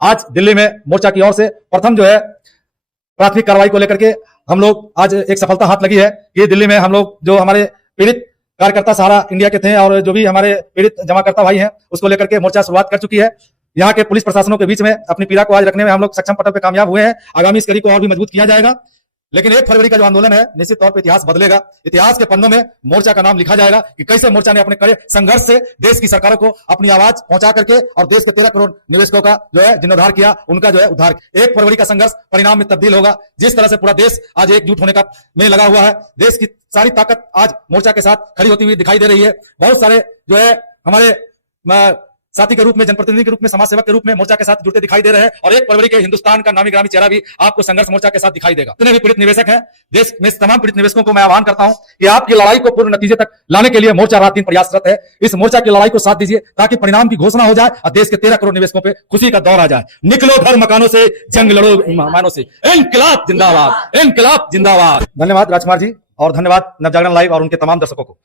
आज दिल्ली में मोर्चा की ओर से प्रथम जो है प्राथमिक कार्रवाई को लेकर के हम लोग आज एक सफलता हाथ लगी है कि दिल्ली में हम लोग जो हमारे पीड़ित कार्यकर्ता सहारा इंडिया के थे और जो भी हमारे पीड़ित जमाकर्ता भाई हैं उसको लेकर के मोर्चा शुरुआत कर चुकी है। यहाँ के पुलिस प्रशासनों के बीच में अपनी पीड़ा को आज रखने में हम लोग सक्षम पटल पे कामयाब हुए हैं। आगामी इस कड़ी को और भी मजबूत किया जाएगा। लेकिन 1 फरवरी का जो आंदोलन है निश्चित तौर पर इतिहास बदलेगा। इतिहास के पन्नों में मोर्चा का नाम लिखा जाएगा कि कैसे मोर्चा ने अपने कड़े संघर्ष से देश की सरकारों को अपनी आवाज पहुंचा करके और देश के 13 करोड़ निवेशकों का जो है जीर्णोद्धार किया, उनका जो है उद्धार किया। 1 फरवरी का संघर्ष परिणाम में तब्दील होगा। जिस तरह से पूरा देश आज एकजुट होने का में लगा हुआ है, देश की सारी ताकत आज मोर्चा के साथ खड़ी होती हुई दिखाई दे रही है। बहुत सारे जो है हमारे साथी के रूप में, जनप्रतिनिधि के रूप में, समाज सेवक के रूप में मोर्चा के साथ जुड़ते दिखाई दे रहे हैं और 1 फरवरी के हिंदुस्तान का नामी ग्रामी चेहरा भी आपको संघर्ष मोर्चा के साथ दिखाई देगा। जितने भी पीड़ित निवेशक हैं, देश में तमाम पीड़ित निवेशकों को मैं आह्वान करता हूं कि आपकी लड़ाई को पूर्ण नतीजे तक लाने के लिए मोर्चा रात दिन प्रयासरत है। इस मोर्चा की लड़ाई को साथ दीजिए ताकि परिणाम की घोषणा हो जाए और देश के 13 करोड़ निवेशकों पर खुशी का दौर आ जाए। निकलो घर मकानों से, जंग लड़ो ईमानों से, इंकलाब जिंदाबाद, इंकलाब जिंदाबाद। धन्यवाद राजकुमार जी और धन्यवाद नवजागरण लाइव और उनके तमाम दर्शकों को।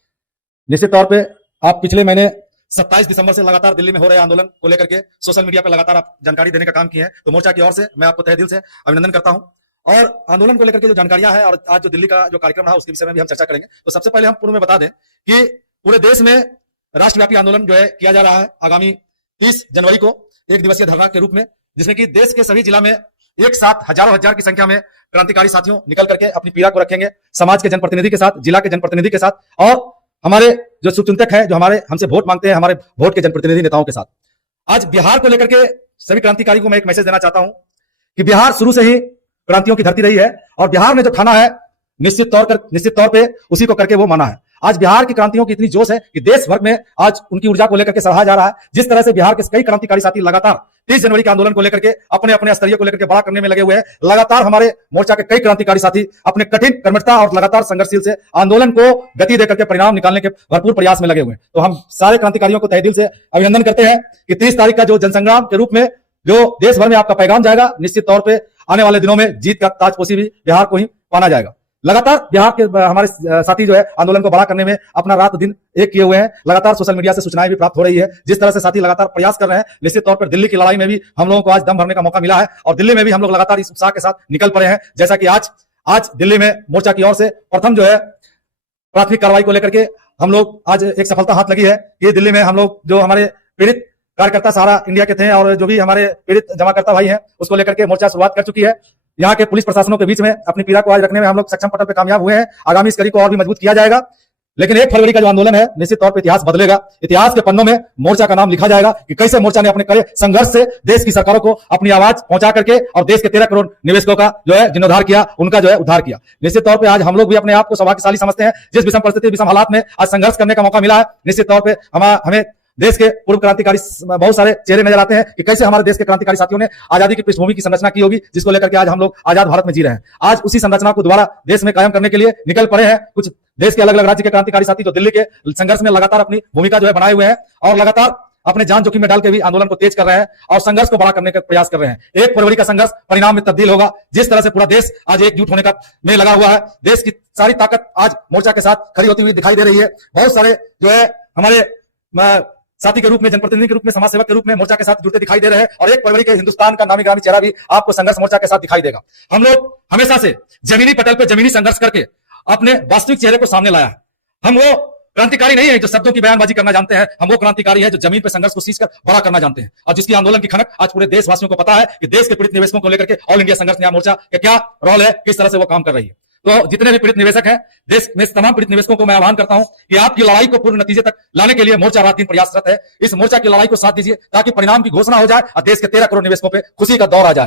निश्चित तौर पर आप पिछले महीने 27 दिसंबर से लगातार दिल्ली में हो रहे आंदोलन को लेकर के सोशल मीडिया पर लगातार आप जानकारी देने का काम किए हैं, तो मोर्चा की ओर से मैं आपको तहे दिल से अभिनंदन करता हूं। और आंदोलन को लेकर के जो जानकारियां हैं और आज जो दिल्ली का जो कार्यक्रम रहा उसके विषय में भी हम चर्चा करेंगे। तो सबसे पहले हम पूर्व में बता दें कि पूरे देश में राष्ट्रव्यापी आंदोलन जो है किया जा रहा है आगामी 30 जनवरी को 1 दिवसीय धरना के रूप में, जिसमें कि देश के सभी जिला में एक साथ हजारों हजार की संख्या में क्रांतिकारी साथियों निकल करके अपनी पीड़ा को रखेंगे, समाज के जनप्रतिनिधि के साथ, जिला के जनप्रतिनिधि के साथ और हमारे जो शुभचिंतक है, जो हमारे हमसे वोट मांगते हैं, हमारे वोट के जनप्रतिनिधि नेताओं के साथ। आज बिहार को लेकर के सभी क्रांतिकारी को मैं एक मैसेज देना चाहता हूं कि बिहार शुरू से ही क्रांतियों की धरती रही है और बिहार में जो ठाना है निश्चित तौर पे उसी को करके वो माना है। आज बिहार की क्रांतियों की इतनी जोश है कि देश भर में आज उनकी ऊर्जा को लेकर के सराहा जा रहा है। जिस तरह से बिहार के कई क्रांतिकारी साथी लगातार 30 जनवरी के आंदोलन को लेकर के अपने अपने स्तरीय को लेकर के बड़ा करने में लगे हुए हैं। लगातार हमारे मोर्चा के कई क्रांतिकारी साथी अपने कठिन कर्मठता और लगातार संघर्षशील से आंदोलन को गति देकर के परिणाम निकालने के भरपूर प्रयास में लगे हुए हैं। तो हम सारे क्रांतिकारियों को तहे दिल से अभिनंदन करते हैं कि 30 तारीख का जो जनसंग्राम के रूप में जो देश भर में आपका पैगाम जाएगा, निश्चित तौर पर आने वाले दिनों में जीत का ताजपोशी भी बिहार को ही पाना जाएगा। लगातार बिहार के हमारे साथी जो है आंदोलन को बड़ा करने में अपना रात दिन एक किए हुए हैं। लगातार सोशल मीडिया से सूचनाएं भी प्राप्त हो रही है। जिस तरह से साथी लगातार प्रयास कर रहे हैं, निश्चित तौर पर दिल्ली की लड़ाई में भी हम लोगों को आज दम भरने का मौका मिला है और दिल्ली में भी हम लोग लगातार इस उत्साह के साथ निकल पड़े हैं। जैसा कि आज दिल्ली में मोर्चा की ओर से प्रथम जो है प्राथमिक कार्रवाई को लेकर के हम लोग आज एक सफलता हाथ लगी है कि दिल्ली में हम लोग जो हमारे पीड़ित कार्यकर्ता सहारा इंडिया के थे और जो भी हमारे पीड़ित जमाकर्ता भाई हैं उसको लेकर के मोर्चा शुरुआत कर चुकी है। यहाँ के पुलिस प्रशासनों के बीच में अपनी पीड़ा को आज रखने में हम लोग सक्षम पटल पे कामयाब हुए हैं। आगामी इस कड़ी को और भी मजबूत किया जाएगा। लेकिन 1 फरवरी का जो आंदोलन है निश्चित तौर पर इतिहास बदलेगा। इतिहास के पन्नों में मोर्चा का नाम लिखा जाएगा कि कैसे मोर्चा ने अपने कड़े संघर्ष से देश की सरकारों को अपनी आवाज पहुंचा करके और देश के 13 करोड़ निवेशकों का जो है जीर्णोद्धार किया, उनका जो है उद्धार किया। निश्चित तौर पर आज हम लोग भी अपने आप को सौभाग्यशाली समझते हैं। जिस विषम परिस्थिति, विषम हालात में आज संघर्ष करने का मौका मिला है, निश्चित तौर पर हमें देश के पूर्व क्रांतिकारी बहुत सारे चेहरे नजर आते हैं कि कैसे हमारे देश के क्रांतिकारी साथियों ने आजादी की पृष्ठभूमि की संरचना की होगी, जिसको लेकर के आज हम लोग आजाद भारत में जी रहे हैं। आज उसी संरचना को दोबारा देश में कायम करने के लिए निकल पड़े हैं कुछ देश के अलग अलग राज्य के क्रांतिकारी साथी जो दिल्ली के संघर्ष में लगातार अपनी भूमिका जो है बनाए हुए हैं और लगातार अपने जान जोखिम में डाल के भी आंदोलन को तेज कर रहे हैं और संघर्ष को बड़ा करने का प्रयास कर रहे हैं। 1 फरवरी का संघर्ष परिणाम में तब्दील होगा। जिस तरह से पूरा देश आज एकजुट होने का में लगा हुआ है, देश की सारी ताकत आज मोर्चा के साथ खड़ी होती हुई दिखाई दे रही है। बहुत सारे जो है हमारे साथी के रूप में, जनप्रतिनिधि के रूप में, समाज सेवक के रूप में मोर्चा के साथ जुड़ते दिखाई दे रहे हैं और 1 फरवरी के हिंदुस्तान का नामी ग्रामी चेहरा भी आपको संघर्ष मोर्चा के साथ दिखाई देगा। हम लोग हमेशा से जमीनी पटल पर जमीनी संघर्ष करके अपने वास्तविक चेहरे को सामने लाया है। हम वो क्रांतिकारी नहीं है जो शब्दों की बयानबाजी करना जानते हैं, हम वो क्रांतिकारी है जो जमीन पर संघर्ष को सींचकर बड़ा करना जानते हैं और जिसकी आंदोलन की खनक आज पूरे देशवासियों को पता है कि देश के पीड़ित निवेशकों को लेकर के ऑल इंडिया संघर्ष न्याय मोर्चा का क्या रोल है, किस तरह से वो काम कर रही है। तो जितने भी पीड़ित निवेशक हैं, देश में तमाम पीड़ित निवेशकों को मैं आह्वान करता हूं कि आपकी लड़ाई को पूर्ण नतीजे तक लाने के लिए मोर्चा रात दिन प्रयासरत है। इस मोर्चा की लड़ाई को साथ दीजिए ताकि परिणाम की घोषणा हो जाए और देश के 13 करोड़ निवेशकों पर खुशी का दौर आ जाए।